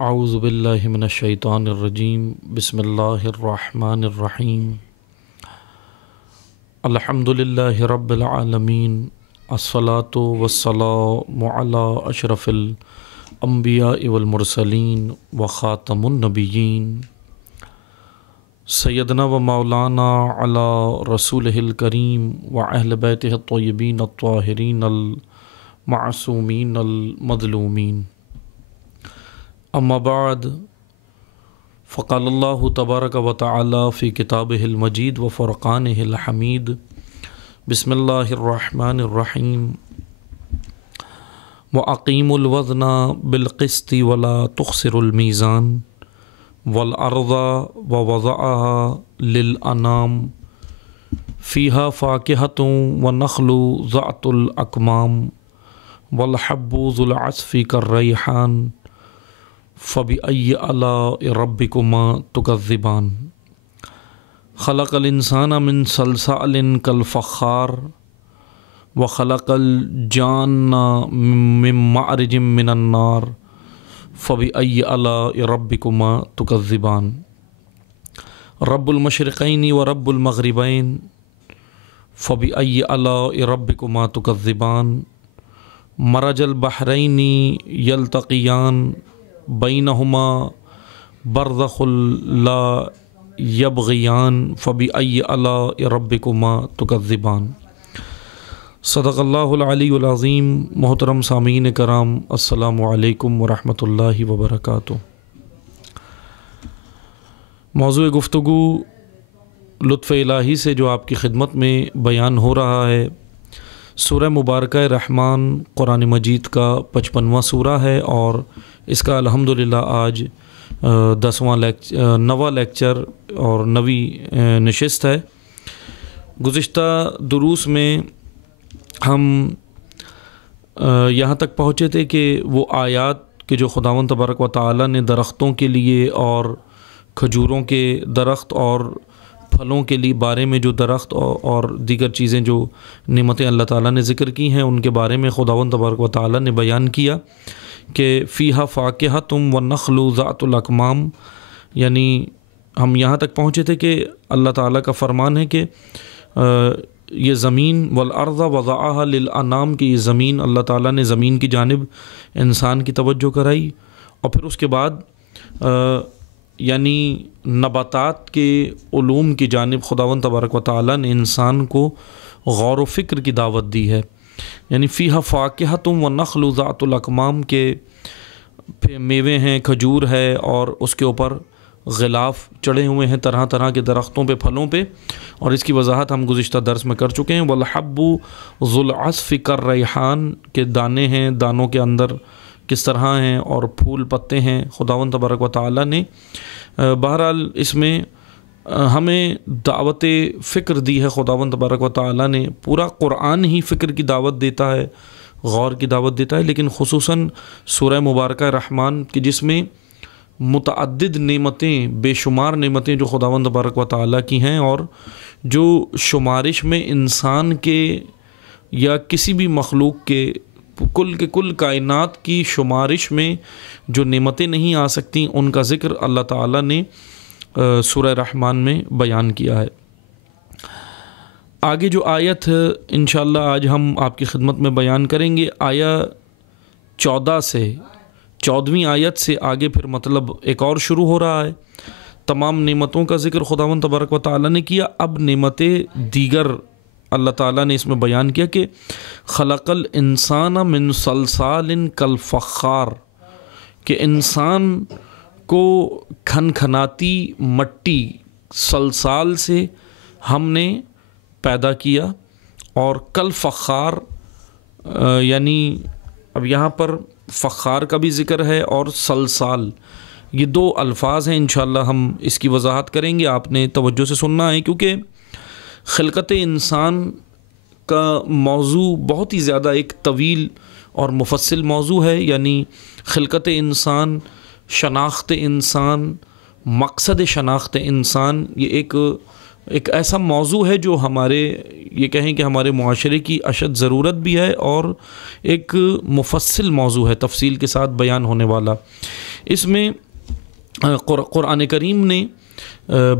اعوذ باللہ من الشیطان الرجیم بسم اللہ الرحمن الرحیم الحمد للہ رب العالمین الصلاۃ والسلام علی اشرف الانبیاء والمرسلین وخاتم النبیین سیدنا و مولانا علی رسولہ الکریم واہل بیتہ الطیبین الطاہرین المعصومین المظلومین اما بعد فقال اللہ تبارک و تعالی فی کتابہ المجید و فرقانہ الحمید بسم اللہ الرحمن الرحیم وَأَقِيمُوا الْوَزْنَ بِالْقِسْطِ وَلَا تُخْسِرُوا الْمِيزَانَ وَالْأَرْضَ وَوَضَعَهَا لِلْأَنَامِ فِيهَا فَاكِهَةٌ وَالنَّخْلُ ذَاتُ الْأَكْمَامِ وَالْحَبُّ ذُو الْعَصْفِ كَالرَّيْحَانِ فَبِأَيِّ آلَاءِ رَبِّكُمَا تُكَذِّبَانِ خلق الانسان من صلصال كالفخار وخلق الجان من معرج من النار فبأي آلاء ربكما تكذبان رب المشرقين ورب المغربين فبأي آلاء ربكما تكذبان مرج البحرين يلتقيان بينهما برزخ لا یبغیان فبأی آلاء ربکما تکذبان صدق اللہ العلی العظیم۔ محترم سامعین کرام، السلام علیکم ورحمۃ اللہ وبرکاتہ۔ موضوع گفتگو لطف الہی سے جو آپ کی خدمت میں بیان ہو رہا ہے، سورہ مبارکہ رحمان قرآن مجید کا 55واں سورہ ہے اور اس کا الحمدللہ آج 9واں لیکچر اور 9ویں نشست ہے۔ گزشتہ دروس میں ہم یہاں تک پہنچے تھے کہ وہ آیات کہ جو خداوند تبارک و تعالیٰ نے درختوں کے لیے اور کھجوروں کے درخت اور پھلوں کے لیے بارے میں جو درخت اور دیگر چیزیں جو نعمتیں اللہ تعالیٰ نے ذکر کی ہیں ان کے بارے میں خداوند تبارک و تعالیٰ نے بیان کیا کہ فیہا فاکہۃ والنخل ذات الاکمام، یعنی ہم یہاں تک پہنچے تھے کہ اللہ تعالیٰ کا فرمان ہے کہ یہ زمین والارض وضعها للانام کی یہ زمین اللہ تعالیٰ نے زمین کی جانب انسان کی توجہ کرائی، اور پھر اس کے بعد یعنی نباتات کے علوم کی جانب خداوند تبارک و تعالیٰ نے انسان کو غور و فکر کی دعوت دی ہے۔ یعنی فیہا فاکہۃ والنخل ذات الاکمام کے میوے ہیں، کھجور ہے اور اس کے اوپر غلاف چڑھے ہوئے ہیں طرح طرح کے درختوں پہ، پھلوں پہ، اور اس کی وضاحت ہم گزشتہ درس میں کر چکے ہیں۔ والحب ذو العصف كالريحان کے دانے ہیں، دانوں کے اندر کس طرح ہیں اور پھول پتے ہیں خداوند تبارک و تعالیٰ نے۔ بہرحال اس میں ہمیں دعوت فکر دی ہے خداوند تبارک و تعالیٰ نے۔ پورا قرآن ہی فکر کی دعوت دیتا ہے، غور کی دعوت دیتا ہے، لیکن خصوصاً سورہ مبارکہ رحمان کی جس میں متعدد نعمتیں، بے شمار نعمتیں جو خداوند تبارک و تعالیٰ کی ہیں اور جو شمارش میں انسان کے یا کسی بھی مخلوق کے کل کائنات کی شمارش میں جو نعمتیں نہیں آ سکتی، ان کا ذکر اللہ تعالیٰ نے سورہ رحمان میں بیان کیا ہے۔ آگے جو آیت انشاءاللہ آج ہم آپ کی خدمت میں بیان کریں گے، آیت 14 سے 14ویں آیت سے آگے پھر مطلب ایک اور شروع ہو رہا ہے۔ تمام نعمتوں کا ذکر خداوند تبارک و تعالیٰ نے کیا، اب نعمتیں دیگر اللہ تعالیٰ نے اس میں بیان کیا کہ خلق الانسان من صلصال کالفخار، کہ انسان کو کھنکھناتی مٹی صلصال سے ہم نے پیدا کیا، اور کالفخار یعنی اب یہاں پر فخار کا بھی ذکر ہے اور صلصال، یہ دو الفاظ ہیں، انشاءاللہ ہم اس کی وضاحت کریں گے، آپ نے توجہ سے سننا ہے کیونکہ خلقت انسان کا موضوع بہت ہی زیادہ ایک طویل اور مفصل موضوع ہے۔ یعنی خلقت انسان، شناخت انسان، مقصد شناخت انسان، یہ ایک ایسا موضوع ہے جو ہمارے یہ کہیں کہ ہمارے معاشرے کی اشد ضرورت بھی ہے اور ایک مفصل موضوع ہے، تفصیل کے ساتھ بیان ہونے والا۔ اس میں قرآن کریم نے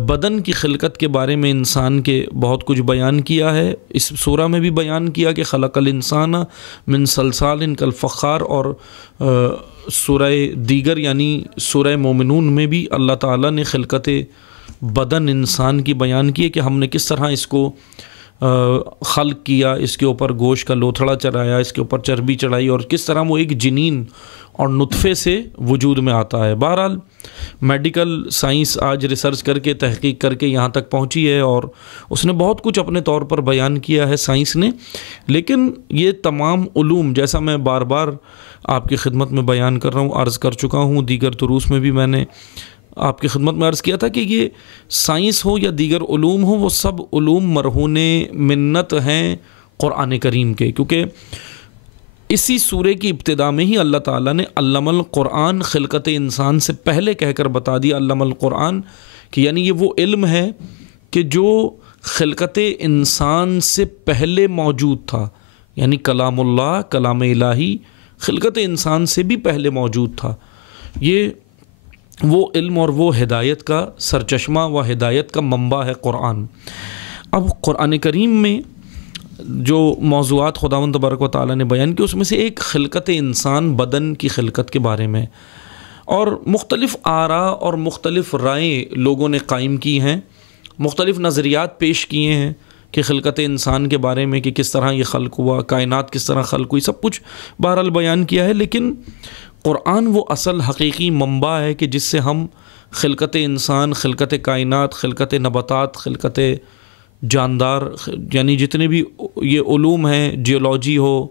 بدن کی خلقت کے بارے میں انسان کے بہت کچھ بیان کیا ہے. اس سورہ میں بھی بیان کیا کہ خلق الانسان من صلصال کالفخار، اور سورہ دیگر یعنی سورہ مومنون میں بھی اللہ تعالیٰ نے خلقت بدن انسان کی بیان کی ہے کہ ہم نے کس طرح اس کو خلق کیا، اس کے اوپر گوشت کا لوتھڑا چڑھایا، اس کے اوپر چربی چڑھائی، اور کس طرح وہ ایک جنین اور نطفے سے وجود میں آتا ہے. بہرحال میڈیکل سائنس آج ریسرچ کر کے تحقیق کر کے یہاں تک پہنچی ہے، اور اس نے بہت کچھ اپنے طور پر بیان کیا ہے سائنس نے. لیکن یہ تمام علوم، جیسا میں بار بار آپ کی خدمت میں بیان کر رہا ہوں، عرض کر چکا ہوں، دیگر دروس میں بھی میں نے آپ کی خدمت میں عرض کیا تھا کہ یہ سائنس ہو یا دیگر علوم ہو، وہ سب علوم مرہون منت ہیں قرآن کریم کے، کیونکہ اسی سورے کی ابتدا میں ہی اللہ تعالیٰ نے علم القرآن خلقت انسان سے پہلے کہہ کر بتا دیا علم القرآن، کہ یعنی یہ وہ علم ہے کہ جو خلقت انسان سے پہلے موجود تھا، یعنی کلام اللہ، کلام الہی خلقت انسان سے بھی پہلے موجود تھا. یہ وہ علم اور وہ ہدایت کا سرچشمہ و ہدایت کا منبع ہے قرآن. اب قرآن کریم میں جو موضوعات خداوند تبارک و تعالیٰ نے بیان کی، اس میں سے ایک خلقت انسان، بدن کی خلقت کے بارے میں، اور مختلف آراء اور مختلف رائیں لوگوں نے قائم کی ہیں، مختلف نظریات پیش کیے ہیں کہ خلقت انسان کے بارے میں، کہ کس طرح یہ خلق ہوا، کائنات کس طرح خلق ہوئی، سب کچھ بہرحال بیان کیا ہے. لیکن قرآن وہ اصل حقیقی منبع ہے کہ جس سے ہم خلقت انسان، خلقت کائنات، خلقت نباتات، خلقت جاندار، یعنی جتنے بھی یہ علوم ہیں، جیولوجی ہو،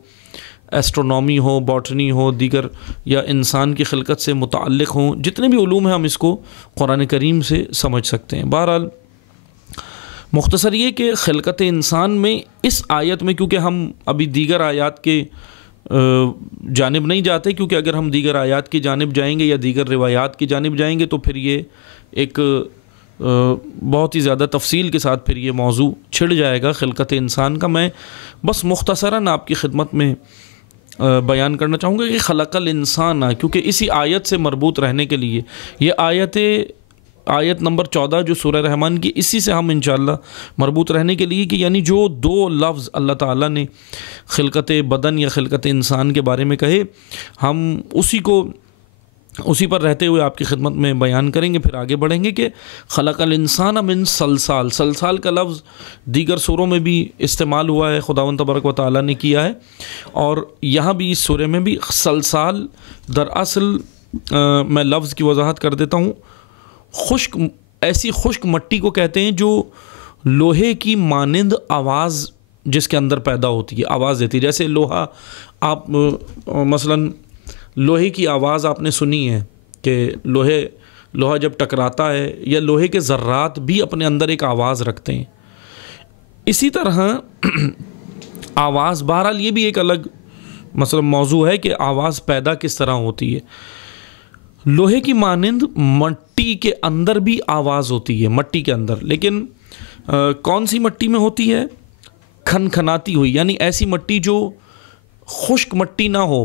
ایسٹرونومی ہو، باٹنی ہو، دیگر یا انسان کی خلقت سے متعلق ہوں، جتنے بھی علوم ہیں ہم اس کو قرآن کریم سے سمجھ سکتے ہیں. بہرحال مختصر یہ کہ خلقت انسان میں اس آیت میں، کیونکہ ہم ابھی دیگر آیات کے جانب نہیں جاتے، کیونکہ اگر ہم دیگر آیات کی جانب جائیں گے یا دیگر روایات کی جانب جائیں گے تو پھر یہ ایک بہت ہی زیادہ تفصیل کے ساتھ پھر یہ موضوع چھڑ جائے گا خلقت انسان کا. میں بس مختصراً آپ کی خدمت میں بیان کرنا چاہوں گا کہ خلق الانسان، کیونکہ اسی آیت سے مربوط رہنے کے لیے یہ آیت نمبر 14 جو سورہ رحمان کی، اسی سے ہم انشاءاللہ مربوط رہنے کے لیے، کہ یعنی جو دو لفظ اللہ تعالیٰ نے خلقت بدن یا خلقت انسان کے بارے میں کہے، ہم اسی پر رہتے ہوئے آپ کی خدمت میں بیان کریں گے. پھر آگے بڑھیں گے کہ خلق الانسان من صلصال، صلصال کا لفظ دیگر سوروں میں بھی استعمال ہوا ہے، خداوند تبارک و تعالیٰ نے کیا ہے، اور یہاں بھی اس سورے میں بھی صلصال دراصل میں لفظ کی وضاحت کر دیتا ہوں. ایسی خشک مٹی کو کہتے ہیں جو لوہے کی مانند آواز جس کے اندر پیدا ہوتی ہے، آواز دیتی ہے. جیسے لوہا، آپ مثلاً لوہے کی آواز آپ نے سنی ہے کہ لوہا جب ٹکراتا ہے، یا لوہے کے ذرات بھی اپنے اندر ایک آواز رکھتے ہیں. اسی طرح آواز، بہرحال یہ بھی ایک الگ مثلا موضوع ہے کہ آواز پیدا کس طرح ہوتی ہے. لوہے کی مانند مٹی کے اندر بھی آواز ہوتی ہے، مٹی کے اندر، لیکن کون سی مٹی میں ہوتی ہے؟ کھنکھناتی ہوئی، یعنی ایسی مٹی جو خشک مٹی نہ ہو،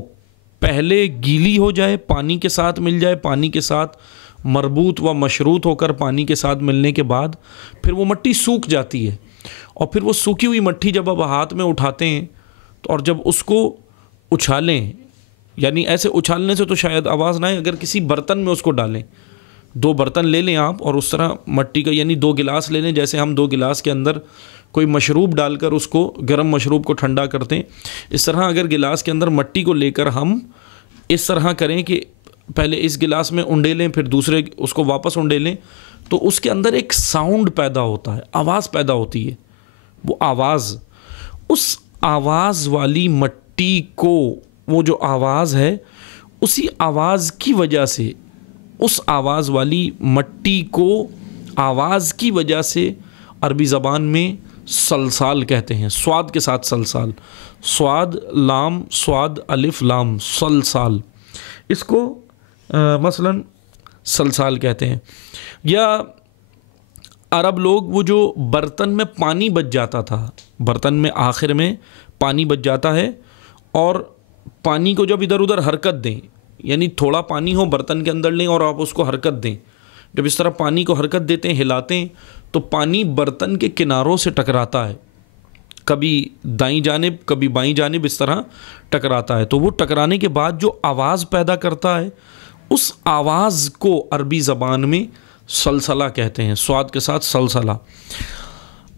پہلے گیلی ہو جائے، پانی کے ساتھ مل جائے، پانی کے ساتھ مربوط و مشروط ہو کر پانی کے ساتھ ملنے کے بعد پھر وہ مٹی سوکھ جاتی ہے، اور پھر وہ سوکھی ہوئی مٹی جب آپ ہاتھ میں اٹھاتے ہیں اور جب اس کو اچھالیں، یعنی ایسے اچھالنے سے تو شاید آواز نہ آئے، اگر کسی برتن میں اس کو ڈالیں، 2 برتن لے لیں آپ، اور اس طرح مٹی کا، یعنی 2 گلاس لے لیں، جیسے ہم 2 گلاس کے اندر کوئی مشروب ڈال کر اس کو، گرم مشروب کو ٹھنڈا کرتے ہیں، اس طرح اگر گلاس کے اندر مٹی کو لے کر ہم اس طرح کریں کہ پہلے اس گلاس میں انڈیلیں، پھر دوسرے اس کو واپس انڈیلیں، تو اس کے اندر ایک ساؤنڈ پیدا ہوتا ہے، آواز پیدا ہوتی ہے. وہ آواز، اس آواز والی مٹی کو، وہ جو آواز ہے، اسی آواز کی وجہ سے، اس آواز والی مٹی کو آواز کی وجہ سے عربی زبان میں صلصال کہتے ہیں، سواد کے ساتھ صلصال، سواد لام، سواد الف لام، صلصال، اس کو مثلاً صلصال کہتے ہیں. یا عرب لوگ وہ جو برتن میں پانی بچ جاتا تھا، برتن میں آخر میں پانی بچ جاتا ہے، اور پانی کو جب ادھر ادھر حرکت دیں، یعنی تھوڑا پانی ہو برتن کے اندر لیں اور آپ اس کو حرکت دیں. جب اس طرح پانی کو حرکت دیتے ہیں، ہلاتے ہیں، تو پانی برتن کے کناروں سے ٹکراتا ہے، کبھی دائیں جانب کبھی بائیں جانب اس طرح ٹکراتا ہے. تو وہ ٹکرانے کے بعد جو آواز پیدا کرتا ہے، اس آواز کو عربی زبان میں سلسلہ کہتے ہیں، صاد کے ساتھ سلسلہ.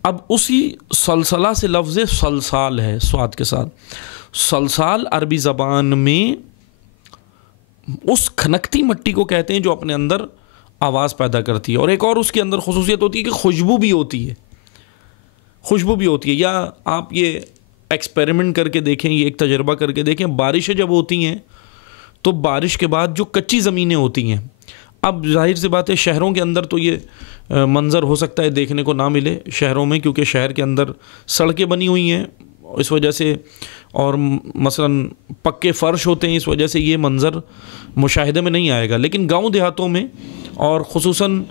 اب اسی سلسلہ سے لفظ سلسال ہے صاد کے ساتھ. سلسال عربی زبان میں اس کھنکتی مٹی کو کہتے ہیں جو اپنے اندر آواز پیدا کرتی ہے. اور ایک اور اس کے اندر خصوصیت ہوتی ہے کہ خوشبو بھی ہوتی ہے، خوشبو بھی ہوتی ہے. یا آپ یہ ایکسپیریمنٹ کر کے دیکھیں، یہ ایک تجربہ کر کے دیکھیں، بارشیں جب ہوتی ہیں تو بارش کے بعد جو کچی زمینیں ہوتی ہیں، اب ظاہر سی بات ہے شہروں کے اندر تو یہ منظر ہو سکتا ہے دیکھنے کو نہ ملے شہروں میں، کیونکہ شہر کے اندر سڑکیں بنی ہوئی ہیں اس وجہ سے، اور مثلاً پکے فرش ہوتے ہیں، اس وجہ سے یہ منظر مشاہدے میں نہیں آئے گا. لیکن گاؤں دیہاتوں میں اور خصوصاً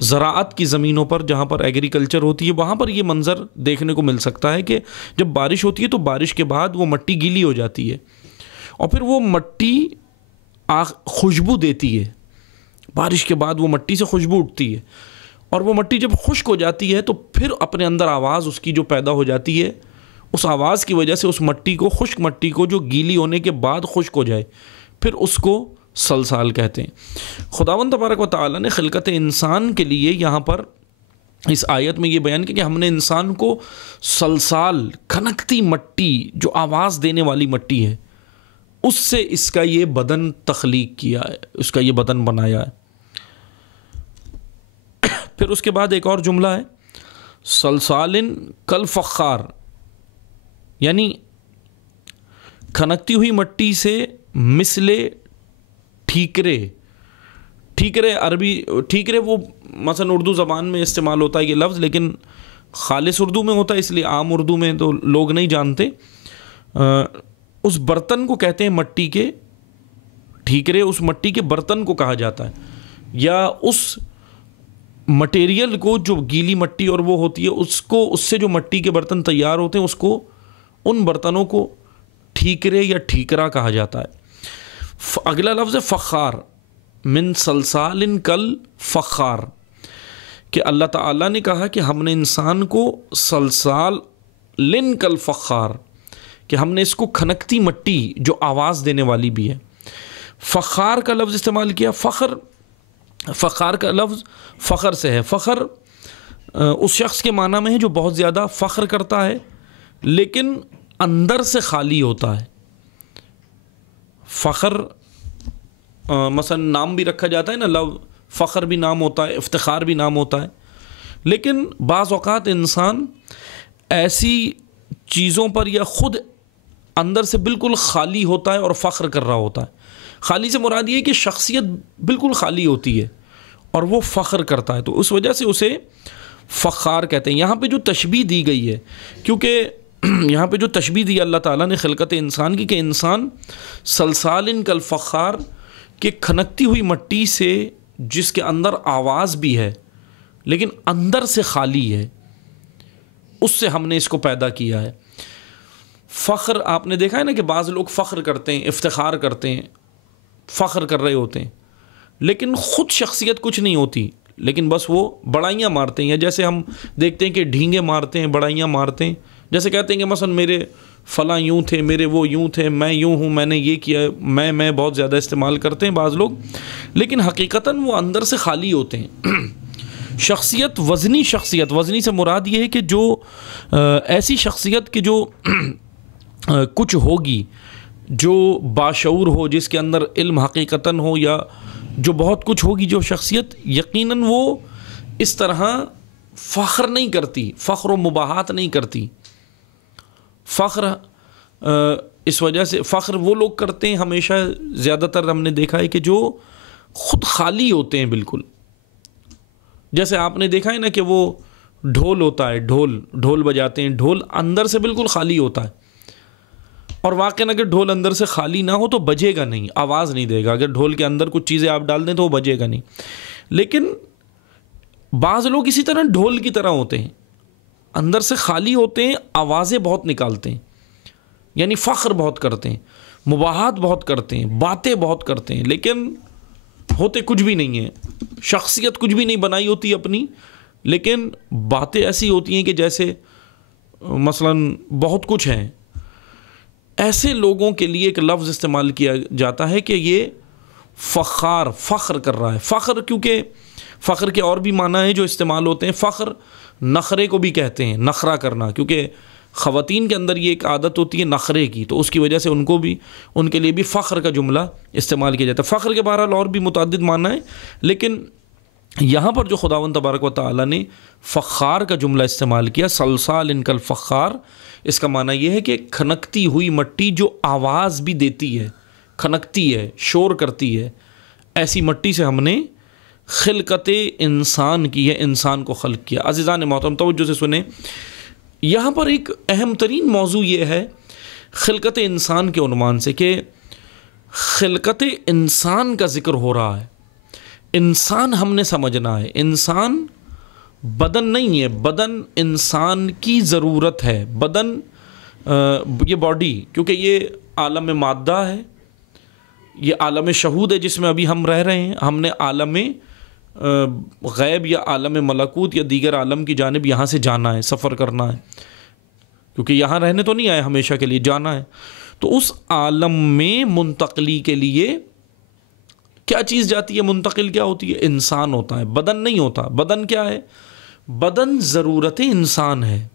زراعت کی زمینوں پر جہاں پر ایگریکلچر ہوتی ہے، وہاں پر یہ منظر دیکھنے کو مل سکتا ہے کہ جب بارش ہوتی ہے تو بارش کے بعد وہ مٹی گیلی ہو جاتی ہے اور پھر وہ مٹی خوشبو دیتی ہے. بارش کے بعد وہ مٹی سے خوشبو اٹھتی ہے، اور وہ مٹی جب خشک ہو جاتی ہے تو پھر اپنے اندر آواز اس کی جو پیدا ہو جاتی ہے، اس آواز کی وجہ سے اس مٹی کو، خشک مٹی کو جو گیلی ہونے کے بعد خشک ہو جائے، پھر اس کو سلسال کہتے ہیں. خداوند تبارک و تعالی نے خلقت انسان کے لیے یہاں پر اس آیت میں یہ بیان کیا کہ ہم نے انسان کو سلسال، کھنکتی مٹی جو آواز دینے والی مٹی ہے، اس سے اس کا یہ بدن تخلیق کیا ہے، اس کا یہ بدن بنایا ہے. پھر اس کے بعد ایک اور جملہ ہے سلسال کل فخار، یعنی کھنکتی ہوئی مٹی سے مثل ٹھیکرے. ٹھیکرے عربی ٹھیکرے وہ مثلا اردو زبان میں استعمال ہوتا ہے یہ لفظ، لیکن خالص اردو میں ہوتا ہے، اس لیے عام اردو میں تو لوگ نہیں جانتے. اس برتن کو کہتے ہیں مٹی کے ٹھیکرے، اس مٹی کے برتن کو کہا جاتا ہے، یا اس مٹیریل کو جو گیلی مٹی اور وہ ہوتی ہے اس سے جو مٹی کے برتن تیار ہوتے ہیں، اس کو، ان برتنوں کو ٹھیکرے یا ٹھیکرا کہا جاتا ہے. اگلا لفظ ہے فخار، من سلسال کل فخار، کہ اللہ تعالیٰ نے کہا کہ ہم نے انسان کو سلسال لن کل فخار، کہ ہم نے اس کو کھنکتی مٹی جو آواز دینے والی بھی ہے. فخار کا لفظ استعمال کیا. فخار کا لفظ فخر سے ہے. فخر اس شخص کے معنی میں ہے جو بہت زیادہ فخر کرتا ہے لیکن اندر سے خالی ہوتا ہے. فخر مثلا نام بھی رکھا جاتا ہے نا، فخر بھی نام ہوتا ہے، افتخار بھی نام ہوتا ہے، لیکن بعض اوقات انسان ایسی چیزوں پر یا خود اندر سے بالکل خالی ہوتا ہے اور فخر کر رہا ہوتا ہے. خالی سے مراد یہ ہے کہ شخصیت بالکل خالی ہوتی ہے اور وہ فخر کرتا ہے، تو اس وجہ سے اسے فخار کہتے ہیں. یہاں پہ جو تشبیہ دی گئی ہے، کیونکہ یہاں پہ جو تشبیہ دی اللہ تعالیٰ نے خلقت انسان کی کہ انسان سلسال کل فخار، کہ کھنکتی ہوئی مٹی سے جس کے اندر آواز بھی ہے لیکن اندر سے خالی ہے، اس سے ہم نے اس کو پیدا کیا ہے. فخر آپ نے دیکھا ہے نا کہ بعض لوگ فخر کرتے ہیں، افتخار کرتے ہیں، فخر کر رہے ہوتے ہیں، لیکن خود شخصیت کچھ نہیں ہوتی، لیکن بس وہ بڑائیاں مارتے ہیں. یا جیسے ہم دیکھتے ہیں کہ ڈھینگے مارتے ہیں، بڑائیاں مارتے ہیں، جیسے کہتے ہیں کہ مثلا میرے فلاں یوں تھے، میرے وہ یوں تھے، میں یوں ہوں، میں نے یہ کیا، میں بہت زیادہ استعمال کرتے ہیں بعض لوگ، لیکن حقیقتاً وہ اندر سے خالی ہوتے ہیں. شخصیت وزنی سے مراد یہ ہے کہ جو ایسی شخصیت کہ جو کچھ ہوگی، جو باشعور ہو، جس کے اندر علم حقیقتاً ہو، یا جو بہت کچھ ہوگی جو شخصیت، یقیناً وہ اس طرح فخر نہیں کرتی، فخر و مباحات نہیں کرتی. فخر اس وجہ سے فخر وہ لوگ کرتے ہیں ہمیشہ، زیادہ تر ہم نے دیکھا ہے کہ جو خود خالی ہوتے ہیں بالکل. جیسے آپ نے دیکھا ہے نا کہ وہ ڈھول ہوتا ہے، ڈھول بجاتے ہیں، ڈھول اندر سے بالکل خالی ہوتا ہے، اور واقعاً اگر ڈھول اندر سے خالی نہ ہو تو بجے گا نہیں، آواز نہیں دے گا. اگر ڈھول کے اندر کچھ چیزیں آپ ڈال دیں تو وہ بجے گا نہیں. لیکن بعض لوگ اسی طرح ڈھول کی طرح ہوتے ہیں، اندر سے خالی ہوتے ہیں، آوازیں بہت نکالتے ہیں، یعنی فخر بہت کرتے ہیں. مباحات بہت کرتے ہیں، باتیں بہت کرتے ہیں، لیکن ہوتے کچھ بھی نہیں ہیں، شخصیت کچھ بھی نہیں بنائی ہوتی اپنی، لیکن باتیں ایسی ہوتی ہیں کہ جیسے مثلاً بہت کچھ ہیں. ایسے لوگوں کے لیے ایک لفظ استعمال کیا جاتا ہے کہ یہ فخار، فخر کر رہا ہے. فخر، کیونکہ فخر کے اور بھی معنی ہیں جو استعمال ہوتے ہیں. فخر نخرے کو بھی کہتے ہیں، نخرہ کرنا، کیونکہ خواتین کے اندر یہ ایک عادت ہوتی ہے نخرے کی، تو اس کی وجہ سے ان کے لیے بھی فخر کا جملہ استعمال کیا جاتا ہے. فخر کے بہرحال اور بھی متعدد معنی ہیں، لیکن یہاں پر جو خداوند تبارک و تعالیٰ نے فخار کا جملہ استعمال کیا، صلصال کل فخار، اس کا معنی یہ ہے کہ کھنکتی ہوئی مٹی جو آواز بھی دیتی ہے، کھنکتی ہے، شور کرتی ہے، ایسی مٹی سے ہم نے خلقت انسان کی ہے، انسان کو خلق کیا. عزیزان محترم توجہ سے سنیں، یہاں پر ایک اہم ترین موضوع یہ ہے خلقت انسان کے عنوان سے کہ خلقت انسان کا ذکر ہو رہا ہے. انسان ہم نے سمجھنا ہے، انسان بدن نہیں ہے، بدن انسان کی ضرورت ہے. بدن یہ باڈی، کیونکہ یہ عالم مادہ ہے، یہ عالم شہود ہے جس میں ابھی ہم رہ رہے ہیں. ہم نے عالم غیب یا عالم ملکوت یا دیگر عالم کی جانب یہاں سے جانا ہے، سفر کرنا ہے، کیونکہ یہاں رہنے تو نہیں آئے، ہمیشہ کے لیے جانا ہے. تو اس عالم میں منتقلی کے لیے کیا چیز جاتی ہے؟ منتقل کیا ہوتی ہے؟ انسان ہوتا ہے، بدن نہیں ہوتا. بدن کیا ہے؟ بدن ضرورت انسان ہے،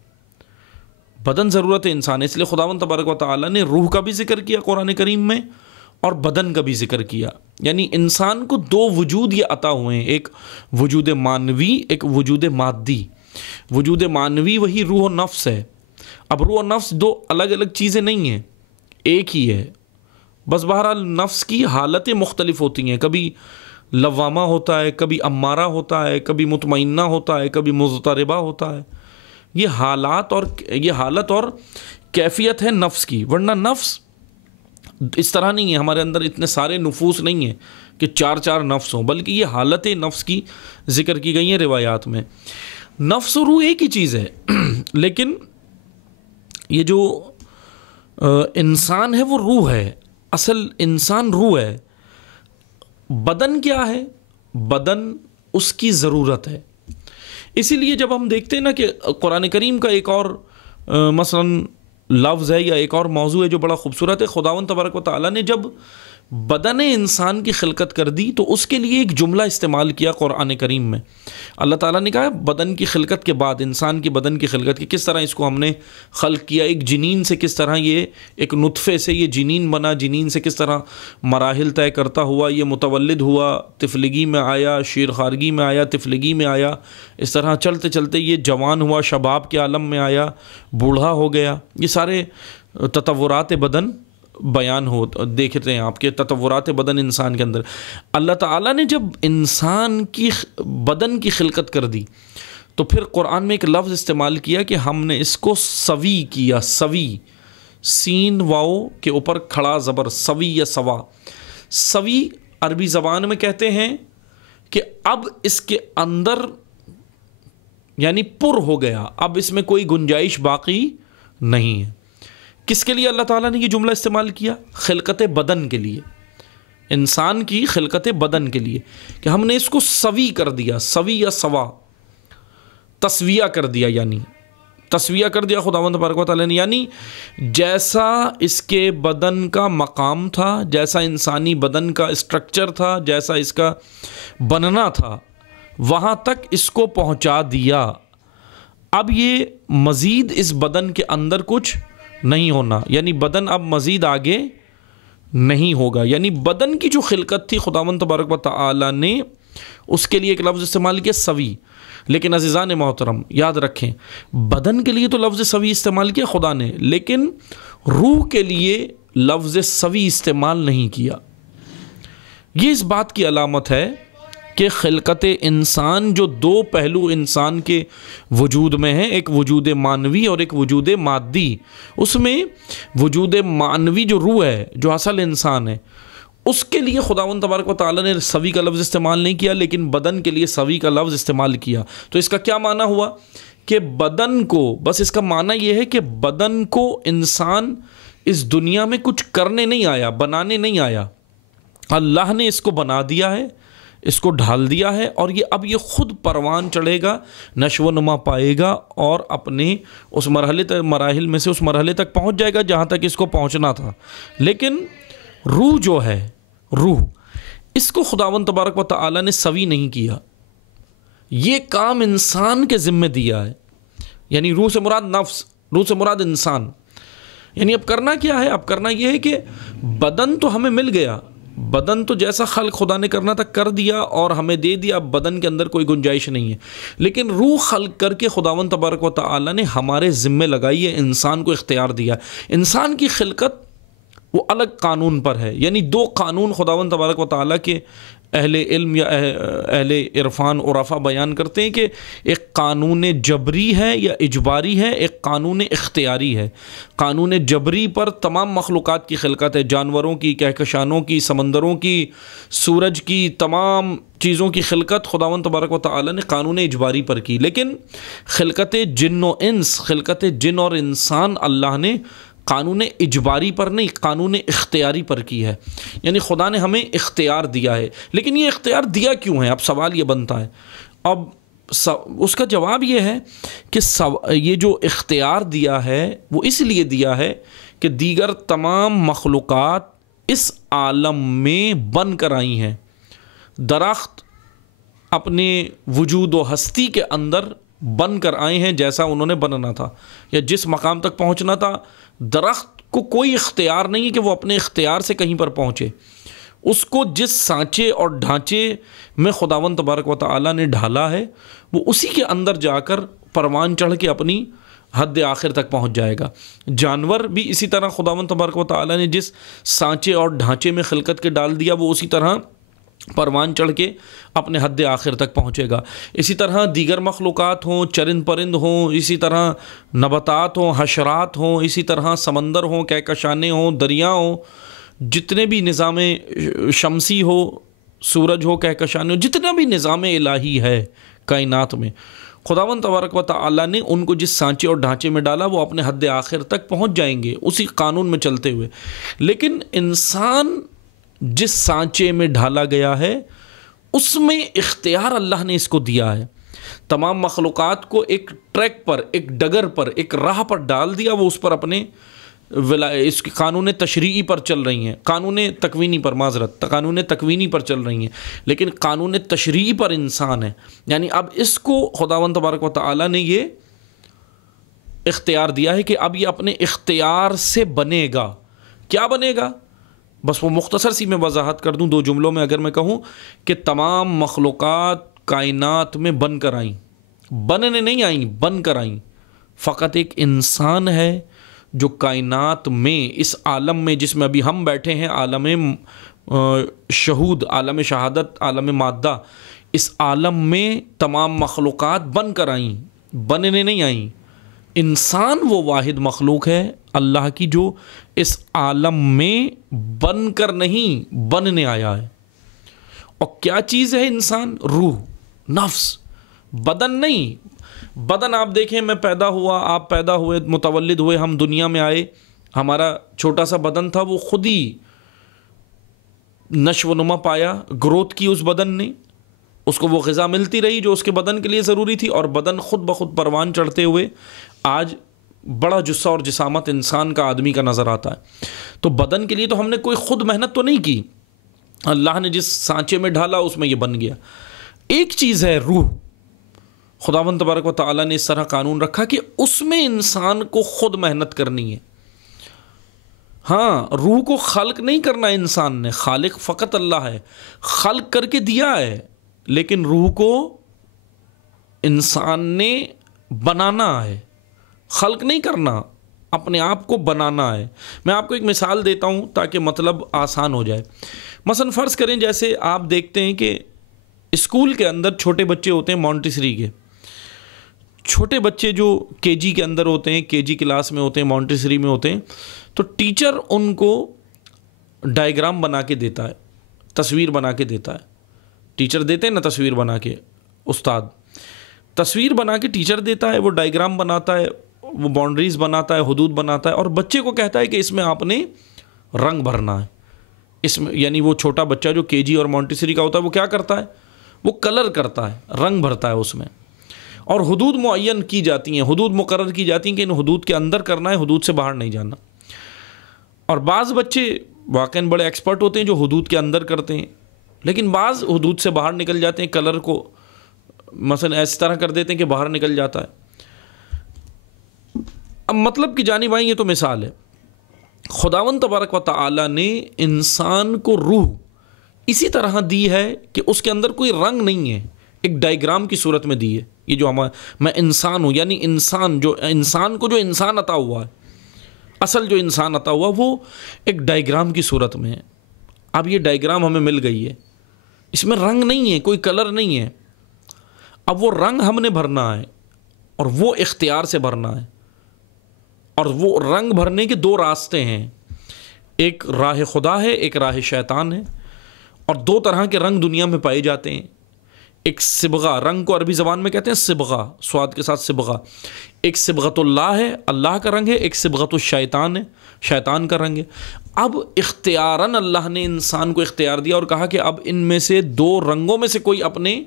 بدن ضرورت انسان ہے. اس لیے خداوند تبارک و تعالیٰ نے روح کا بھی ذکر کیا قرآن کریم میں اور بدن کا بھی ذکر کیا. یعنی انسان کو دو وجود یہ عطا ہوئے ہیں، ایک وجود معنوی، ایک وجود مادی. وجود معنوی وہی روح و نفس ہے. اب روح و نفس دو الگ الگ چیزیں نہیں ہیں، ایک ہی ہے. بس بہرحال نفس کی حالتیں مختلف ہوتی ہیں، کبھی لوامہ ہوتا ہے، کبھی امارہ ہوتا ہے، کبھی مطمئنہ ہوتا ہے، کبھی مضطربہ ہوتا ہے. یہ حالت اور کیفیت ہے نفس کی. ورنہ نفس اس طرح نہیں ہے، ہمارے اندر اتنے سارے نفوس نہیں ہیں کہ چار نفس ہوں، بلکہ یہ حالت نفس کی ذکر کی گئی ہیں روایات میں. نفس و روح ایک ہی چیز ہے، لیکن یہ جو انسان ہے وہ روح ہے، اصل انسان روح ہے. بدن کیا ہے؟ بدن اس کی ضرورت ہے. اسی لیے جب ہم دیکھتے ہیں نا کہ قرآن کریم کا ایک اور مثلاً لفظ ہے یا ایک اور موضوع ہے جو بڑا خوبصورت ہے. خداوند تبارک و تعالیٰ نے جب بدن انسان کی خلقت کر دی تو اس کے لیے ایک جملہ استعمال کیا قرآن کریم میں. اللہ تعالیٰ نے کہا بدن کی خلقت کے بعد، انسان کی بدن کی خلقت کی، کس طرح اس کو ہم نے خلق کیا. ایک جنین سے کس طرح یہ ایک نطفے سے یہ جنین بنا، جنین سے کس طرح مراحل طے کرتا ہوا یہ متولد ہوا، طفلگی میں آیا، شیرخارگی میں آیا، طفلگی میں آیا، اس طرح چلتے چلتے یہ جوان ہوا، شباب کے عالم میں آیا، بوڑھا ہو گیا. یہ سارے تطورات بدن بیان ہو دیکھتے ہیں آپ کے تطورات بدن انسان کے اندر. اللہ تعالیٰ نے جب انسان کی بدن کی خلقت کر دی تو پھر قرآن میں ایک لفظ استعمال کیا کہ ہم نے اس کو سوی کیا. سوی، سین واؤ کے اوپر کھڑا زبر، سوی یا سوا. سوی عربی زبان میں کہتے ہیں کہ اب اس کے اندر یعنی پر ہو گیا، اب اس میں کوئی گنجائش باقی نہیں ہے. کس کے لیے اللہ تعالیٰ نے یہ جملہ استعمال کیا؟ خلقت بدن کے لیے، انسان کی خلقت بدن کے لیے، کہ ہم نے اس کو سوی کر دیا. سوی یا سوا، تسویہ کر دیا، یعنی تسویہ کر دیا خداوند تبارک و تعالیٰ نے. یعنی جیسا اس کے بدن کا مقام تھا، جیسا انسانی بدن کا اسٹرکچر تھا، جیسا اس کا بننا تھا، وہاں تک اس کو پہنچا دیا. اب یہ مزید اس بدن کے اندر کچھ نہیں ہونا، یعنی بدن اب مزید آگے نہیں ہوگا. یعنی بدن کی جو خلقت تھی خداوند تبارک و تعالی نے اس کے لیے ایک لفظ استعمال کیا، سوی. لیکن عزیزان محترم یاد رکھیں، بدن کے لیے تو لفظ سوی استعمال کیا خدا نے، لیکن روح کے لیے لفظ سوی استعمال نہیں کیا. یہ اس بات کی علامت ہے کہ خلقت انسان جو دو پہلو انسان کے وجود میں ہیں، ایک وجود معنوی اور ایک وجود مادی، اس میں وجود معنوی جو روح ہے، جو اصل انسان ہے، اس کے لیے خداوند تبارک و تعالیٰ نے سوی کا لفظ استعمال نہیں کیا، لیکن بدن کے لیے سوی کا لفظ استعمال کیا. تو اس کا کیا معنی ہوا کہ بدن کو، بس اس کا معنی یہ ہے کہ بدن کو انسان اس دنیا میں کچھ کرنے نہیں آیا، بنانے نہیں آیا، اللہ نے اس کو بنا دیا ہے، اس کو ڈھال دیا ہے، اور اب یہ خود پروان چڑھے گا، نشو و نما پائے گا، اور اپنے اس مراحل میں سے اس مرحلے تک پہنچ جائے گا جہاں تک اس کو پہنچنا تھا۔ لیکن روح جو ہے، روح، اس کو خداوند تبارک و تعالی نے سوی نہیں کیا، یہ کام انسان کے ذمہ دیا ہے۔ یعنی روح سے مراد نفس، روح سے مراد انسان۔ یعنی اب کرنا کیا ہے؟ اب کرنا یہ ہے کہ بدن تو ہمیں مل گیا، بدن تو جیسا خلق خدا نے کرنا تھا کر دیا اور ہمیں دے دیا، اب بدن کے اندر کوئی گنجائش نہیں ہے، لیکن روح خلق کر کے خداوند تبارک و تعالی نے ہمارے ذمے لگائی ہے، انسان کو اختیار دیا۔ انسان کی خلقت وہ الگ قانون پر ہے، یعنی دو قانون خداوند تبارک و تعالی کے اہل علم یا اہل عرفان عرفا بیان کرتے ہیں کہ ایک قانون جبری ہے یا اجباری ہے، ایک قانون اختیاری ہے۔ قانون جبری پر تمام مخلوقات کی خلقت ہے، جانوروں کی، کہکشانوں کی، سمندروں کی، سورج کی، تمام چیزوں کی خلقت خداوند تبارک و تعالی نے قانون اجباری پر کی۔ لیکن خلقت جن و انس، خلقت جن اور انسان اللہ نے قانون اجباری پر نہیں، قانون اختیاری پر کی ہے۔ یعنی خدا نے ہمیں اختیار دیا ہے، لیکن یہ اختیار دیا کیوں ہے؟ اب سوال یہ بنتا ہے، اب اس کا جواب یہ ہے کہ یہ جو اختیار دیا ہے وہ اس لیے دیا ہے کہ دیگر تمام مخلوقات اس عالم میں بن کر آئی ہیں۔ درخت اپنے وجود و ہستی کے اندر بن کر آئے ہیں جیسا انہوں نے بننا تھا، یا جس مقام تک پہنچنا تھا۔ درخت کو کوئی اختیار نہیں ہے کہ وہ اپنے اختیار سے کہیں پر پہنچے، اس کو جس سانچے اور ڈھانچے میں خداوند تبارک و تعالی نے ڈھالا ہے وہ اسی کے اندر جا کر پروان چڑھ کے اپنی حد آخر تک پہنچ جائے گا۔ جانور بھی اسی طرح خداوند تبارک و تعالی نے جس سانچے اور ڈھانچے میں خلقت کے ڈال دیا وہ اسی طرح پروان چڑھ کے اپنے حد آخر تک پہنچے گا۔ اسی طرح دیگر مخلوقات ہوں، چرند پرند ہوں، اسی طرح نباتات ہوں، حشرات ہوں، اسی طرح سمندر ہوں، کہکشانے ہوں، دریا ہوں، جتنے بھی نظام شمسی ہو، سورج ہو، کہکشانے ہو، جتنا بھی نظام الہی ہے کائنات میں، خداوند تبارک و تعالی نے ان کو جس سانچے اور ڈھانچے میں ڈالا وہ اپنے حد آخر تک پہنچ جائیں گے اسی قانون میں چلتے ہوئے۔ لیکن انسان جس سانچے میں ڈھالا گیا ہے اس میں اختیار اللہ نے اس کو دیا ہے۔ تمام مخلوقات کو ایک ٹریک پر، ایک ڈگر پر، ایک راہ پر ڈال دیا، وہ اس پر اپنے اس کی قانون تشریعی پر چل رہی ہیں، قانون تکوینی پر، معذرت، قانون تکوینی پر چل رہی ہیں، لیکن قانون تشریعی پر انسان ہے۔ یعنی اب اس کو خداوند تبارک و تعالی نے یہ اختیار دیا ہے کہ اب یہ اپنے اختیار سے بنے گا۔ کیا بنے گا؟ بس وہ مختصر سی میں وضاحت کر دوں 2 جملوں میں، اگر میں کہوں کہ تمام مخلوقات کائنات میں بن کر آئیں، بننے نہیں آئیں، بن کر آئیں۔ فقط ایک انسان ہے جو کائنات میں، اس عالم میں جس میں ابھی ہم بیٹھے ہیں، عالم شہود، عالم شہادت، عالم مادہ، اس عالم میں تمام مخلوقات بن کر آئیں، بننے نہیں آئیں۔ انسان وہ واحد مخلوق ہے اللہ کی جو اس عالم میں بن کر نہیں، بننے آیا ہے۔ اور کیا چیز ہے انسان؟ روح، نفس، بدن نہیں۔ بدن آپ دیکھیں، میں پیدا ہوا، آپ پیدا ہوئے، متولد ہوئے، ہم دنیا میں آئے، ہمارا چھوٹا سا بدن تھا، وہ خود ہی نشو و نما پایا، گروتھ کی اس بدن نے، اس کو وہ غذا ملتی رہی جو اس کے بدن کے لیے ضروری تھی، اور بدن خود بخود پروان چڑھتے ہوئے آج بڑا جسہ اور جسامت انسان کا، آدمی کا نظر آتا ہے۔ تو بدن کے لیے تو ہم نے کوئی خود محنت تو نہیں کی، اللہ نے جس سانچے میں ڈھالا اس میں یہ بن گیا۔ ایک چیز ہے روح، خداوند تبارک و تعالی نے اس طرح قانون رکھا کہ اس میں انسان کو خود محنت کرنی ہے۔ ہاں، روح کو خلق نہیں کرنا انسان نے، خالق فقط اللہ ہے، خلق کر کے دیا ہے، لیکن روح کو انسان نے بنانا ہے، خلق نہیں کرنا، اپنے آپ کو بنانا ہے۔ میں آپ کو ایک مثال دیتا ہوں تاکہ مطلب آسان ہو جائے۔ مثلا فرض کریں جیسے آپ دیکھتے ہیں کہ اسکول کے اندر چھوٹے بچے ہوتے ہیں مونٹیسری کے، چھوٹے بچے جو کے جی کے اندر ہوتے ہیں، کے جی کلاس میں ہوتے ہیں، مونٹیسری میں ہوتے ہیں، تو ٹیچر ان کو ڈائیگرام بنا کے دیتا ہے، تصویر بنا کے دیتا ہے۔ ٹیچر دیتے ہیں نا تصویر بنا کے، استاد تصویر بنا کے ٹیچر دیتا ہے، وہ ڈائیگرام بناتا ہے، وہ باؤنڈریز بناتا ہے، حدود بناتا ہے، اور بچے کو کہتا ہے کہ اس میں آپ نے رنگ بھرنا ہے. اس میں یعنی وہ چھوٹا بچہ جو KG اور مونٹیسری کا ہوتا ہے وہ کیا کرتا ہے؟ وہ کلر کرتا ہے، رنگ بھرتا ہے اس میں. اور حدود معین کی جاتی ہیں، حدود مقرر کی جاتی ہیں کہ ان حدود کے اندر کرنا ہے، حدود سے باہر نہیں جانا. اور بعض بچے واقعاً بڑے ایکسپرٹ ہوتے ہیں جو حدود کے اندر کرتے ہیں، لیکن بعض حدود سے باہر نکل جاتے ہیں، کلر کو مثلا اس طرح کر دیتے ہیں کہ باہر نکل جاتا ہے. اب مطلب کی جانب آئیں، یہ تو مثال ہے. خداوند تبارک و تعالی نے انسان کو روح اسی طرح دی ہے کہ اس کے اندر کوئی رنگ نہیں ہے، ایک ڈائیگرام کی صورت میں دی ہے. یہ جو میں انسان ہوں، یعنی انسان کو جو انسان عطا ہوا ہے، اصل جو انسان عطا ہوا وہ ایک ڈائیگرام کی صورت میں ہے. اب یہ ڈائیگرام ہمیں مل گئی ہے، اس میں رنگ نہیں ہے، کوئی کلر نہیں ہے. اب وہ رنگ ہم نے بھرنا ہے، اور وہ اختیار سے بھرنا ہے. اور وہ رنگ بھرنے کے دو راستے ہیں، ایک راہ خدا ہے، ایک راہ شیطان ہے. اور دو طرح کے رنگ دنیا میں پائے جاتے ہیں. ایک صبغہ، رنگ کو عربی زبان میں کہتے ہیں صبغہ، سواد کے ساتھ صبغہ. ایک صبغۃ اللہ ہے، اللہ کا رنگ ہے. ایک صبغۃ الشیطان ہے، شیطان کا رنگ ہے. اب اختیاراً اللہ نے انسان کو اختیار دیا اور کہا کہ اب ان میں سے دو رنگوں میں سے کوئی اپنے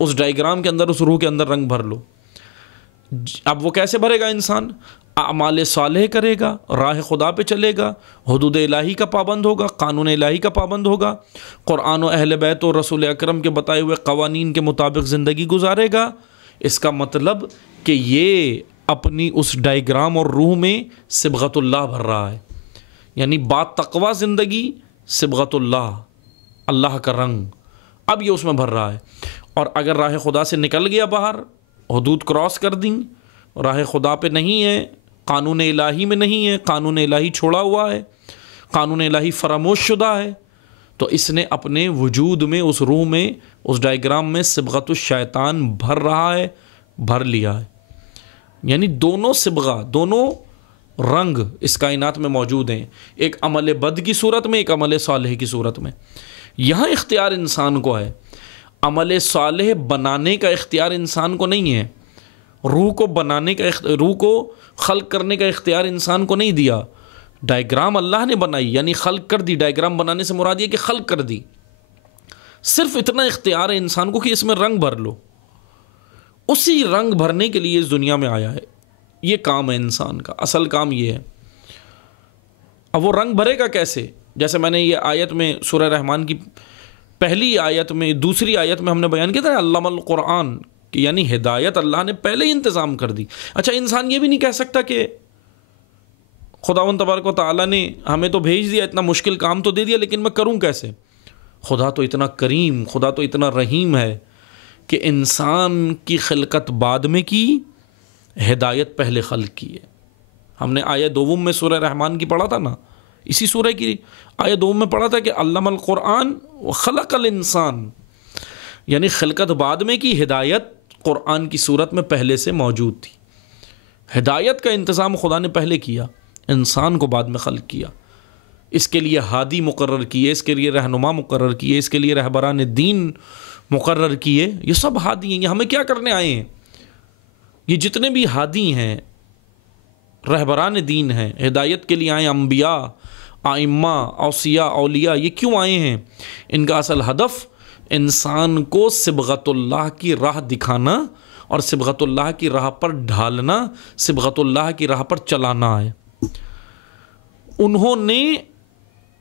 اس ڈائیگرام کے اندر، اس روح کے اندر رنگ بھر لو. اب وہ کیسے بھرے گا انسان؟ اعمال صالح کرے گا، راہ خدا پہ چلے گا، حدود الہی کا پابند ہوگا، قانون الہی کا پابند ہوگا، قرآن و اہل بیت و رسول اکرم کے بتائے ہوئے قوانین کے مطابق زندگی گزارے گا. اس کا مطلب کہ یہ اپنی اس ڈائیگرام اور روح میں صبغۃ اللہ بھر رہا ہے، یعنی با تقوی زندگی، صبغۃ اللہ، اللہ کا رنگ اب یہ اس میں بھر رہا ہے. اور اگر راہ خدا سے نکل گیا باہر، حدود کراس کر دیں، راہ خدا پہ نہیں ہے، قانون الہی میں نہیں ہے، قانون الہی چھوڑا ہوا ہے، قانون الہی فراموش شدہ ہے، تو اس نے اپنے وجود میں، اس روح میں، اس ڈائیگرام میں صبغۃ الشیطان بھر رہا ہے، بھر لیا ہے. یعنی دونوں صبغہ، دونوں رنگ اس کائنات میں موجود ہیں، ایک عمل بد کی صورت میں، ایک عمل صالح کی صورت میں. یہاں اختیار انسان کو ہے، عمل صالح بنانے کا اختیار انسان کو نہیں ہے، روح کو بنانے کا، روح کو خلق کرنے کا اختیار انسان کو نہیں دیا. ڈائیگرام اللہ نے بنائی، یعنی خلق کر دی. ڈائیگرام بنانے سے مراد یہ کہ خلق کر دی. صرف اتنا اختیار ہے انسان کو کہ اس میں رنگ بھر لو. اسی رنگ بھرنے کے لیے اس دنیا میں آیا ہے. یہ کام ہے انسان کا، اصل کام یہ ہے. اب وہ رنگ بھرے گا کیسے؟ جیسے میں نے یہ آیت میں سورہ رحمان کی پہلی آیت میں، دوسری آیت میں ہم نے بیان کیا تھا علم القرآن، کہ یعنی ہدایت اللہ نے پہلے ہی انتظام کر دی. اچھا انسان یہ بھی نہیں کہہ سکتا کہ خداوند تبارک و تعالیٰ نے ہمیں تو بھیج دیا، اتنا مشکل کام تو دے دیا، لیکن میں کروں کیسے؟ خدا تو اتنا کریم، خدا تو اتنا رحیم ہے کہ انسان کی خلقت بعد میں کی، ہدایت پہلے خلق کی ہے. ہم نے آیت دوم میں سورہ رحمان کی پڑھا تھا نا، اسی سورہ کی آیت دوم میں پڑھا تھا کہ علم القرآن وخلق الانسان، یعنی خلقت بعد میں کی، ہدایت قرآن کی صورت میں پہلے سے موجود تھی. ہدایت کا انتظام خدا نے پہلے کیا، انسان کو بعد میں خلق کیا. اس کے لیے ہادی مقرر کیے، اس کے لیے رہنما مقرر کیے، اس کے لیے رہبران دین مقرر کیے. یہ سب ہادی ہیں. یہ ہمیں کیا کرنے آئے ہیں؟ یہ جتنے بھی ہادی ہیں، رہبران دین ہیں، ہدایت کے لیے آئے، انبیاء، ائمہ، اوصیاء، اولیاء، یہ کیوں آئے ہیں؟ ان کا اصل ہدف انسان کو صبغۃ اللہ کی راہ دکھانا اور صبغۃ اللہ کی راہ پر ڈھالنا، صبغۃ اللہ کی راہ پر چلانا ہے. انہوں نے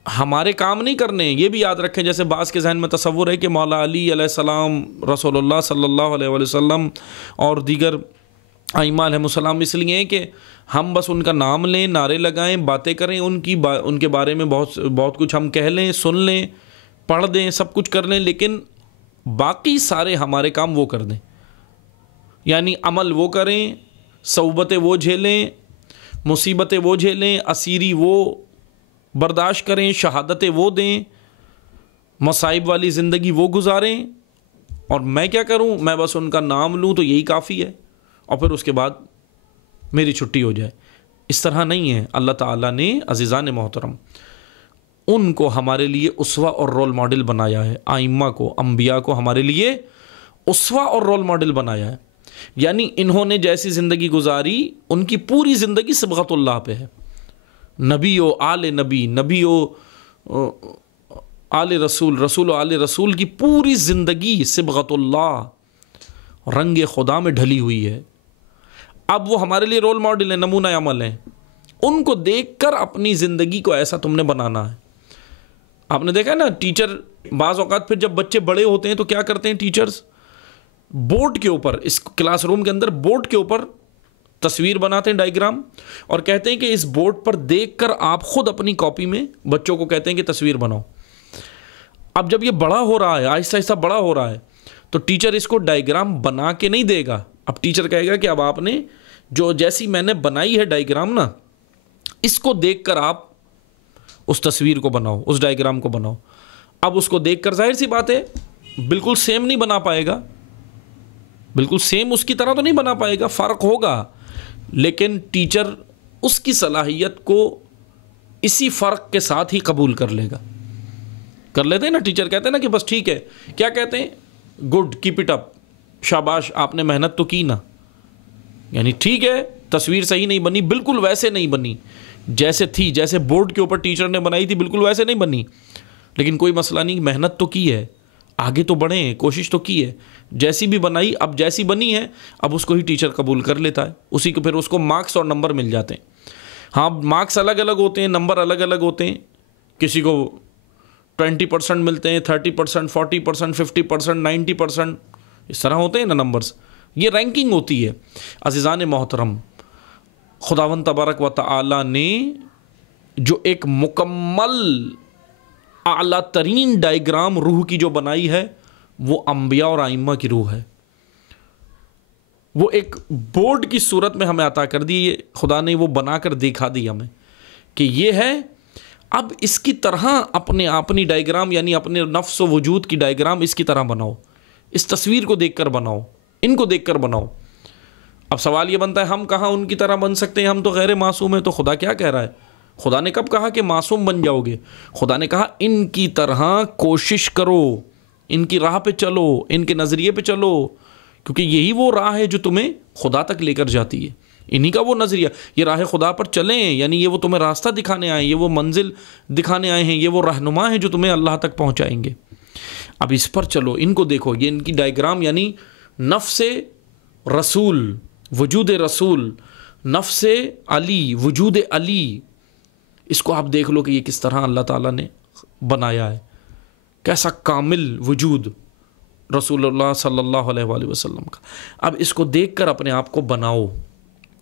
ہمارے کام نہیں کرنے. یہ بھی یاد رکھیں، جیسے بعض کے ذہن میں تصور ہے کہ مولا علی علیہ السلام، رسول اللہ صلی اللہ علیہ وسلم اور دیگر ائمہ علیہ السلام اس لیے ہیں کہ ہم بس ان کا نام لیں، نعرے لگائیں، باتیں کریں، ان کے بارے میں بہت کچھ ہم کہہ لیں، سن لیں، پڑھ دیں، سب کچھ کر لیں، لیکن باقی سارے ہمارے کام وہ کر دیں. یعنی عمل وہ کریں، صعوبتیں وہ جھیلیں، مصیبتیں وہ جھیلیں، اسیری وہ برداشت کریں، شہادتیں وہ دیں، مصائب والی زندگی وہ گزاریں، اور میں کیا کروں؟ میں بس ان کا نام لوں تو یہی کافی ہے، اور پھر اس کے بعد میری چھٹی ہو جائے. اس طرح نہیں ہے. اللہ تعالیٰ نے عزیزان محترم ان کو ہمارے لیے اسوہ اور رول ماڈل بنایا ہے. ائمہ کو، انبیاء کو ہمارے لیے اسوہ اور رول ماڈل بنایا ہے. یعنی انہوں نے جیسی زندگی گزاری ان کی پوری زندگی صبغت اللہ پہ ہے. نبی و آل نبی، نبی و آل رسول، رسول و آل رسول کی پوری زندگی صبغت اللہ، رنگ خدا میں ڈھلی ہوئی ہے. اب وہ ہمارے لیے رول ماڈل ہیں، نمونہ عمل ہیں. ان کو دیکھ کر اپنی زندگی کو ایسا تم نے بنانا ہے. آپ نے دیکھا نا ٹیچر بعض اوقات پھر جب بچے بڑے ہوتے ہیں تو کیا کرتے ہیں ٹیچرز، بورڈ کے اوپر، اس کلاس روم کے اندر بورڈ کے اوپر تصویر بناتے ہیں، ڈائیگرام، اور کہتے ہیں کہ اس بورڈ پر دیکھ کر آپ خود اپنی کاپی میں بچوں کو کہتے ہیں کہ تصویر بناؤ. اب جب یہ بڑا ہو رہا ہے، آہستہ آہستہ بڑا ہو رہا ہے، تو ٹیچر اس کو ڈائیگرام بنا کے نہیں دے گا. اب ٹیچر کہے گا کہ اب آپ نے جو جیسی میں نے بنائی ہے ڈائیگرام نا، اس کو دیکھ کر آپ اس تصویر کو بناؤ، اس ڈائیگرام کو بناؤ. اب اس کو دیکھ کر ظاہر سی بات ہے بالکل سیم نہیں بنا پائے گا، بالکل سیم اس کی طرح تو نہیں بنا پائے گا، فرق ہوگا. لیکن ٹیچر اس کی صلاحیت کو اسی فرق کے ساتھ ہی قبول کر لے گا. کر لیتے ہیں نا ٹیچر، کہتے ہیں نا کہ بس ٹھیک ہے، کیا کہتے ہیں، گڈ، کیپ اٹ اپ، شاباش، آپ نے محنت تو کی نا. یعنی ٹھیک ہے تصویر صحیح نہیں بنی، بالکل ویسے نہیں بنی جیسے تھی، جیسے بورڈ کے اوپر ٹیچر نے بنائی تھی بالکل ویسے نہیں بنی، لیکن کوئی مسئلہ نہیں، محنت تو کی ہے، آگے تو بڑھے ہیں، کوشش تو کی ہے. جیسی بھی بنائی، اب جیسی بنی ہے اب اس کو ہی ٹیچر قبول کر لیتا ہے، اسی کو پھر اس کو مارکس اور نمبر مل جاتے ہیں. ہاں مارکس الگ الگ ہوتے ہیں، نمبر الگ الگ ہوتے ہیں، کسی کو 20% ملتے ہیں، 30%، 40%، 50%، 90%، اس طرح ہوتے ہیں نا نمبرز. یہ رینکنگ ہوتی ہے. عزیزان محترم، خداوند تبارک و تعالی نے جو ایک مکمل اعلیٰ ترین ڈائیگرام روح کی جو بنائی ہے، وہ انبیاء اور ائمہ کی روح ہے. وہ ایک بورڈ کی صورت میں ہمیں عطا کر دی، خدا نے وہ بنا کر دکھا دی ہمیں کہ یہ ہے. اب اس کی طرح اپنی ڈائیگرام، یعنی اپنے نفس و وجود کی ڈائیگرام اس کی طرح بناؤ، اس تصویر کو دیکھ کر بناؤ، ان کو دیکھ کر بناؤ. اب سوال یہ بنتا ہے ہم کہاں ان کی طرح بن سکتے ہیں، ہم تو غیر معصوم ہیں. تو خدا کیا کہہ رہا ہے؟ خدا نے کب کہا کہ معصوم بن جاؤ گے؟ خدا نے کہا ان کی طرح کوشش کرو، ان کی راہ پہ چلو، ان کے نظریے پہ چلو، کیونکہ یہی وہ راہ ہے جو تمہیں خدا تک لے کر جاتی ہے. انہی کا وہ نظریہ، یہ راہ خدا پر چلیں، یعنی یہ وہ تمہیں راستہ دکھانے آئے ہیں، یہ وہ منزل دکھانے آئے ہیں، یہ وہ رہنما ہیں جو تمہیں اللہ تک پہنچائیں گے. اب اس پر چلو، ان کو دیکھو. یہ ان کی ڈائیگرام، یعنی نفس رسول، وجود رسول، نفس علی، وجود علی، اس کو آپ دیکھ لو کہ یہ کس طرح اللہ تعالیٰ نے بنایا ہے. کیسا کامل وجود رسول اللہ صلی اللہ علیہ وآلہ وسلم کا. اب اس کو دیکھ کر اپنے آپ کو بناؤ.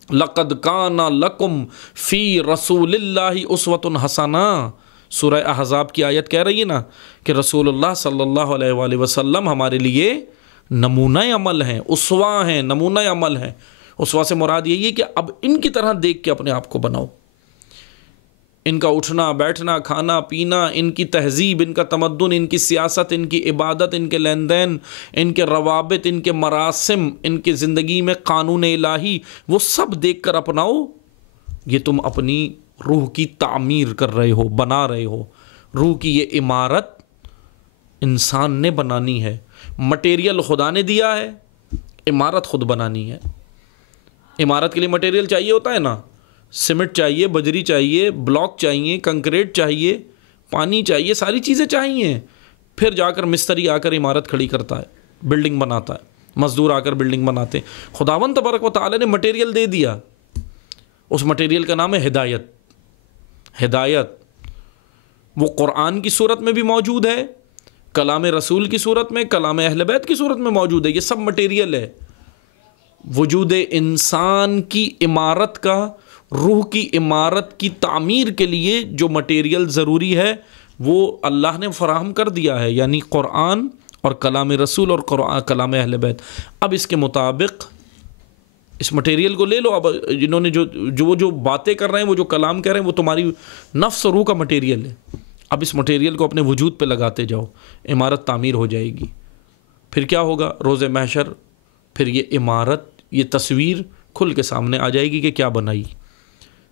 لَقَدْ كَانَ لَكُمْ فِي رَسُولِ اللَّهِ أُسْوَةٌ حَسَنَةٌ. سورہ احزاب کی آیت کہہ رہی ہے نا کہ رسول اللہ صلی اللہ علیہ وآلہ وسلم ہمارے لیے نمونہ عمل ہیں، اسوہ ہیں، نمونہ عمل ہیں. اسوہ سے مراد یہی ہے کہ اب ان کی طرح دیکھ کے اپنے آپ کو بناؤ. ان کا اٹھنا بیٹھنا، کھانا پینا، ان کی تہذیب، ان کا تمدن، ان کی سیاست، ان کی عبادت، ان کے لین دین، ان کے روابط، ان کے مراسم، ان کی زندگی میں قانون الہی، وہ سب دیکھ کر اپناؤ. یہ تم اپنی روح کی تعمیر کر رہے ہو، بنا رہے ہو. روح کی یہ عمارت انسان نے بنانی ہے. مٹیریل خدا نے دیا ہے، عمارت خود بنانی ہے. عمارت کے لیے مٹیریل چاہیے ہوتا ہے نا، سیمنٹ چاہیے، بجری چاہیے، بلاک چاہیے، کنکریٹ چاہیے، پانی چاہیے، ساری چیزیں چاہیے. پھر جا کر مستری آ کر عمارت کھڑی کرتا ہے، بلڈنگ بناتا ہے، مزدور آ کر بلڈنگ بناتے ہیں. خداوند تبارک و تعالی نے مٹیریل دے دیا. اس مٹیریل کا نام ہے ہدایت. ہدایت وہ قرآن کی صورت میں بھی موجود ہے، کلام رسول کی صورت میں، کلام اہل بیت کی صورت میں موجود ہے. یہ سب مٹیریل ہے. وجود انسان کی عمارت کا، روح کی عمارت کی تعمیر کے لیے جو مٹیریل ضروری ہے وہ اللہ نے فراہم کر دیا ہے، یعنی قرآن اور کلام رسول اور کلام اہل بیت. اب اس کے مطابق اس مٹیریل کو لے لو. اب جنہوں نے جو باتیں کر رہے ہیں، وہ جو کلام کہہ رہے ہیں، وہ تمہاری نفس اور روح کا مٹیریل ہے. اب اس مٹیریل کو اپنے وجود پہ لگاتے جاؤ، عمارت تعمیر ہو جائے گی. پھر کیا ہوگا؟ روز محشر پھر یہ عمارت، یہ تصویر کھل کے سامنے آ جائے گی کہ کیا بنائی.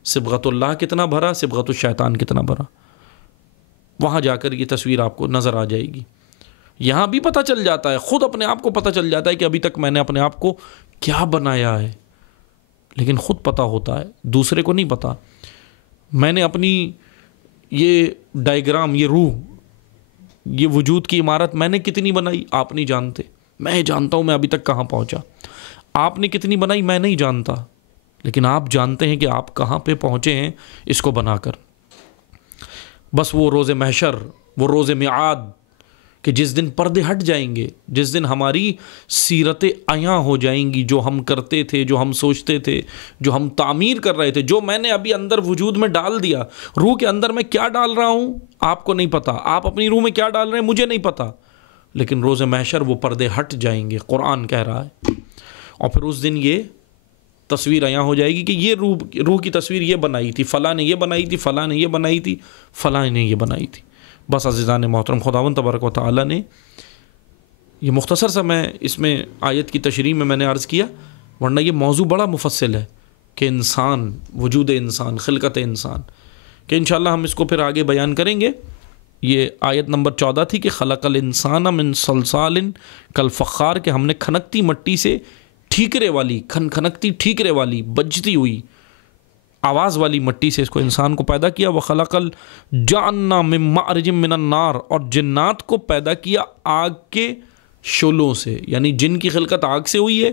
صبغت اللہ کتنا بھرا، صبغت الشیطان کتنا بھرا. وہاں جا کر یہ تصویر آپ کو نظر آ جائے گی. یہاں بھی پتہ چل جاتا ہے، خود اپنے آپ کو پتہ چل جاتا ہے کہ ابھی تک میں نے اپنے آپ کو کیا بنایا ہے، لیکن خود پتہ ہوتا ہے، دوسرے کو نہیں پتہ۔ میں نے اپنی یہ ڈائیگرام، یہ روح، یہ وجود کی عمارت میں نے کتنی بنائی آپ نہیں جانتے، میں جانتا ہوں میں ابھی تک کہاں پہنچا۔ آپ نے کتنی بنائی میں نہیں جانتا، لیکن آپ جانتے ہیں کہ آپ کہاں پہ پہنچے ہیں اس کو بنا کر۔ بس وہ روز محشر، وہ روز میعاد کہ جس دن پردے ہٹ جائیں گے، جس دن ہماری سیرتیں عیاں ہو جائیں گی، جو ہم کرتے تھے، جو ہم سوچتے تھے، جو ہم تعمیر کر رہے تھے، جو میں نے ابھی اندر وجود میں ڈال دیا۔ روح کے اندر میں کیا ڈال رہا ہوں آپ کو نہیں پتہ، آپ اپنی روح میں کیا ڈال رہے ہیں مجھے نہیں پتہ، لیکن روز محشر وہ پردے ہٹ جائیں گے، قرآن کہہ رہا ہے۔ اور پھر اس دن یہ تصویر عیاں ہو جائے گی کہ یہ روح کی تصویر یہ بنائی تھی، فلاں نے یہ بنائی تھی، فلاں نے یہ بنائی تھی، فلاں نے یہ بنائی تھی۔ بس عزیزان محترم، خداوند تبارک و تعالیٰ نے یہ مختصر سا، میں اس میں آیت کی تشریح میں نے عرض کیا، ورنہ یہ موضوع بڑا مفصل ہے کہ انسان، وجود انسان، خلقت انسان، کہ انشاءاللہ ہم اس کو پھر آگے بیان کریں گے۔ یہ آیت نمبر 14 تھی کہ خلق الانسان من صلصال کالفخار، کہ ہم نے کھنکتی مٹی سے ٹھیکرے والی، کھنکتی ٹھیکرے والی، بجتی ہوئی آواز والی مٹی سے اس کو انسان کو پیدا کیا۔ وَخَلَقَ الْجَانَّ مِن مَّعْرِجٍ مِّنَ النَّارِ، اور جنات کو پیدا کیا آگ کے شعلوں سے، یعنی جن کی خلقت آگ سے ہوئی ہے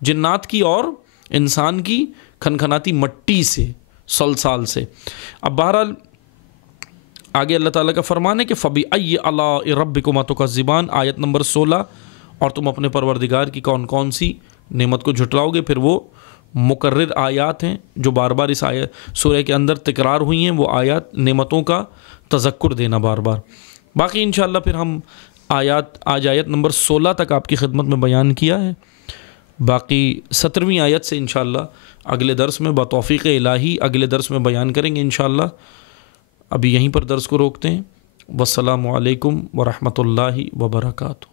جنات کی، اور انسان کی کھنکھناتی مٹی سے، صلصال سے۔ اب بہرحال آگے اللہ تعالیٰ کا فرمان ہے کہ فَبِأَيِّ آلَاءِ رَبِّكُمَا تُكَذِّبَانِ، آیت نمبر 16، اور تم اپنے پروردگار کی کون کون سی نعمت کو جھٹلاؤ گے۔ پھر وہ مکرر آیات ہیں جو بار بار اس آیت سورہ کے اندر تکرار ہوئی ہیں، وہ آیات نعمتوں کا تذکر دینا بار بار۔ باقی انشاءاللہ پھر ہم آج آیت نمبر 16 تک آپ کی خدمت میں بیان کیا ہے، باقی 17ویں آیت سے انشاءاللہ اگلے درس میں بتوفیق الہی اگلے درس میں بیان کریں گے انشاءاللہ۔ ابھی یہیں پر درس کو روکتے ہیں۔ والسلام علیکم ورحمۃ اللہ وبرکاتہ۔